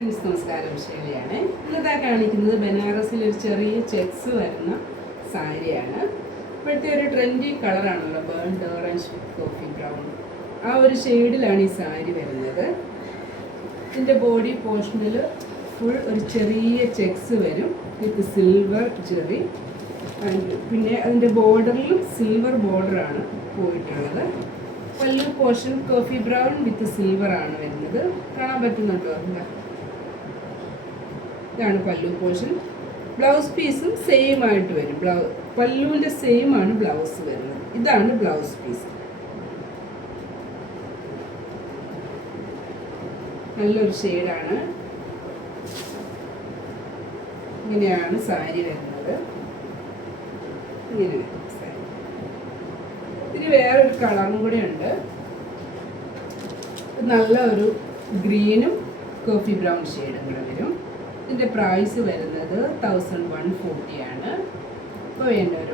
നമസ്കാരം, ശൈലിയാണ്. ഇന്നത്തെ കാണിക്കുന്നത് ബനാറസിൽ ഒരു ചെറിയ ചെക്സ് വരുന്ന സാരിയാണ്. ഇപ്പോഴത്തെ ഒരു ട്രെൻഡി കളറാണല്ലോ, ബേൺഡ് ഓറഞ്ച് കോഫി ബ്രൗൺ. ആ ഒരു ഷെയ്ഡിലാണ് ഈ സാരി വരുന്നത്. ഇതിൻ്റെ ബോഡി പോർഷനിൽ ഫുൾ ഒരു ചെറിയ ചെക്സ് വരും വിത്ത് സിൽവർ ജെറി. പിന്നെ അതിൻ്റെ ബോർഡറിലും സിൽവർ ബോർഡറാണ് പോയിട്ടുള്ളത്. പല്ലു പോർഷൻ കോഫി ബ്രൗൺ വിത്ത് സിൽവർ ആണ് വരുന്നത്. കാണാൻ പറ്റുന്നുണ്ടോ? എന്താ ഇതാണ് പല്ലു പോർഷൻ. ബ്ലൗസ് പീസും സെയിം ആയിട്ട് വരും. പല്ലുവിൻ്റെ സെയിം ആണ് ബ്ലൗസ് വരുന്നത്. ഇതാണ് ബ്ലൗസ് പീസ്. നല്ലൊരു ഷെയ്ഡാണ്. ഇങ്ങനെയാണ് സാരി വരുന്നത്. ഇങ്ങനെ സാരി. ഇതിന് വേറൊരു കളറും കൂടെ ഉണ്ട്. നല്ല ഒരു ഗ്രീനും കോഫി ബ്രൗൺ ഷെയ്ഡും കൂടെ വരും. ഇതിൻ്റെ പ്രൈസ് വരുന്നത് 1140 ആണ്. ഇപ്പോൾ വേണ്ടവർ